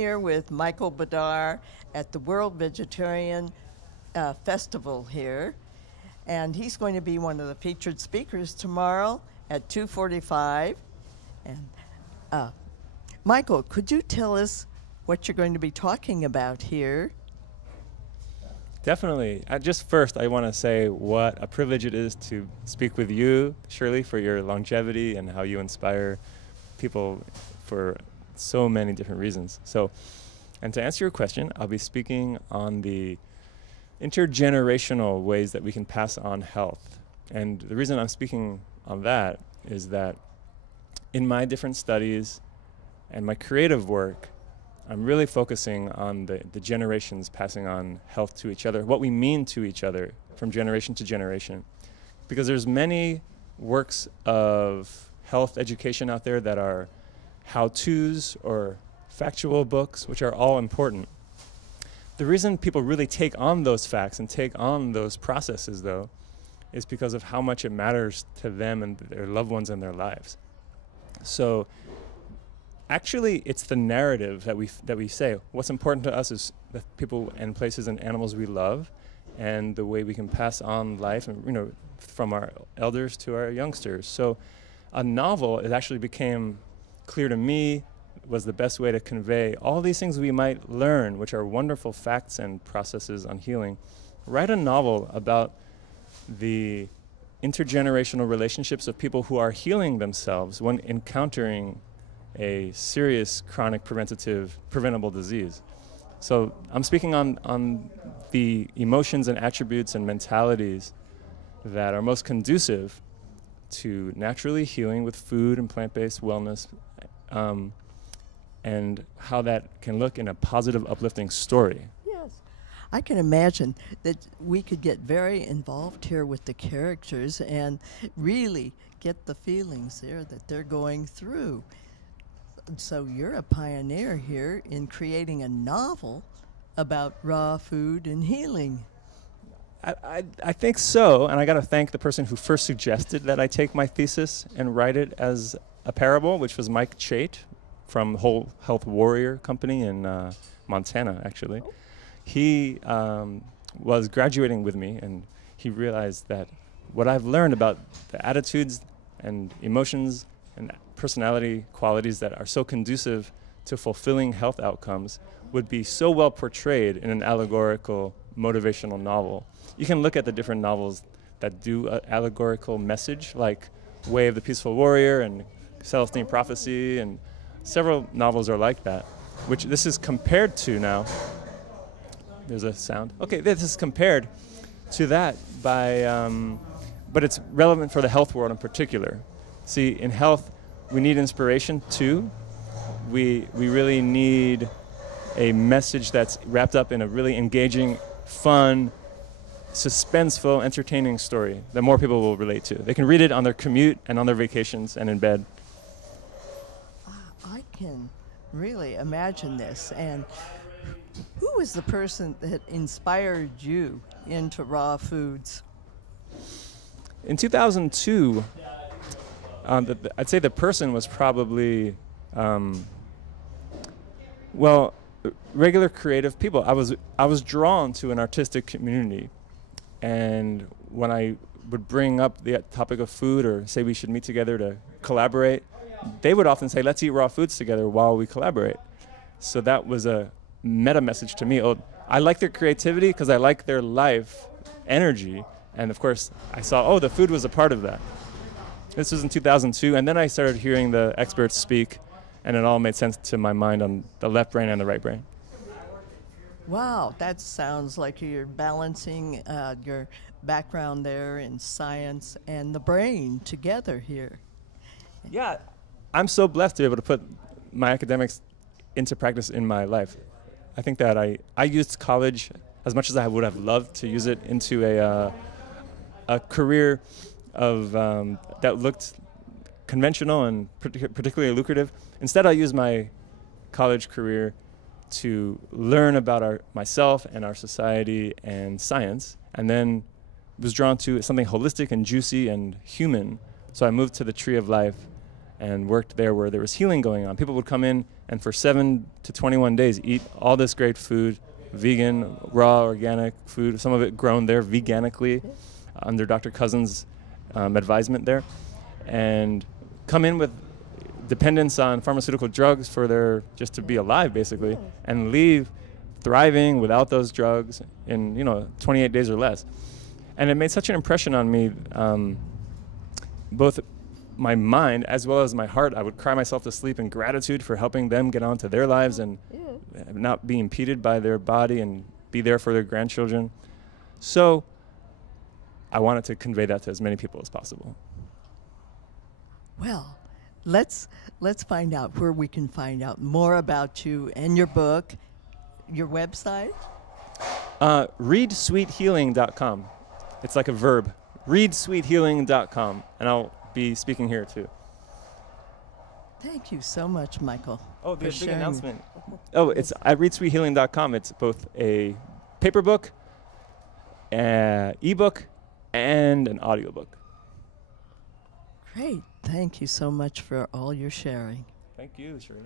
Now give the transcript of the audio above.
here with Michael Bedar at the World Vegetarian Festival here. And he's going to be one of the featured speakers tomorrow at 2:45. And Michael, could you tell us what you're going to be talking about here? Definitely. First, I want to say what a privilege it is to speak with you, Shirley, for your longevity and how you inspire people for so many different reasons. And to answer your question, I'll be speaking on the intergenerational ways that we can pass on health. And the reason I'm speaking on that is that in my different studies and my creative work, I'm really focusing on the generations passing on health to each other, what we mean to each other from generation to generation. Because there's many works of health education out there that are how-tos or factual books, which are all important. The reason people really take on those facts and take on those processes, though, is because of how much it matters to them and their loved ones in their lives. So actually, it's the narrative that we say. What's important to us is the people and places and animals we love, and the way we can pass on life, and from our elders to our youngsters. So a novel, it actually became clear to me, was the best way to convey all these things we might learn, which are wonderful facts and processes on healing. Write a novel about the intergenerational relationships of people who are healing themselves when encountering a serious chronic preventable disease. So I'm speaking on the emotions and attributes and mentalities that are most conducive to naturally healing with food and plant-based wellness, and how that can look in a positive, uplifting story. Yes. I can imagine that we could get very involved here with the characters and really get the feelings there that they're going through. So you're a pioneer here in creating a novel about raw food and healing. I think so, and I got to thank the person who first suggested that I take my thesis and write it as a parable, which was Mike Chait from Whole Health Warrior Company in Montana, actually. Oh. He was graduating with me, and he realized that what I've learned about the attitudes and emotions and personality qualities that are so conducive to fulfilling health outcomes would be so well portrayed in an allegorical, motivational novel. You can look at the different novels that do an allegorical message, like Way of the Peaceful Warrior and Celestine Prophecy, and several novels are like that, which this is compared to now. There's a sound. Okay, this is compared to that but it's relevant for the health world in particular. See, in health, we need inspiration too. We really need a message that's wrapped up in a really engaging, fun, suspenseful, entertaining story that more people will relate to. They can read it on their commute and on their vacations and in bed. I can really imagine this. And who was the person that inspired you into raw foods? In 2002, I'd say the person was probably, regular creative people. I was drawn to an artistic community, and when I would bring up the topic of food or say we should meet together to collaborate, they would often say, let's eat raw foods together while we collaborate. So that was a meta message to me. Oh, I like their creativity because I like their life energy. And of course, I saw, the food was a part of that. This was in 2002, and then I started hearing the experts speak, and it all made sense to my mind on the left brain and the right brain. Wow, that sounds like you're balancing your background there in science and the brain together here. Yeah, I'm so blessed to be able to put my academics into practice in my life. I think that I used college as much as I would have loved to use it into a career of that looked conventional and particularly lucrative. Instead, I used my college career to learn about myself and our society and science, and then was drawn to something holistic and juicy and human. So I moved to the Tree of Life and worked there where there was healing going on. People would come in and for 7 to 21 days eat all this great food, vegan, raw, organic food, some of it grown there veganically under Dr. Cousin's advisement there, and come in with dependence on pharmaceutical drugs for their just to be alive basically, and leave thriving without those drugs in 28 days or less. And it made such an impression on me, both my mind as well as my heart. I would cry myself to sleep in gratitude for helping them get on to their lives and not be impeded by their body and be there for their grandchildren. So I wanted to convey that to as many people as possible. Well, let's find out where we can find out more about you and your book, your website. ReadSweetHealing.com. It's like a verb. ReadSweetHealing.com. And I'll be speaking here too. Thank you so much, Michael. Oh, the big announcement. Oh, it's at ReadSweetHealing.com. It's both a paper book, an ebook, and an audiobook. Great. Thank you so much for all your sharing. Thank you, Shirley.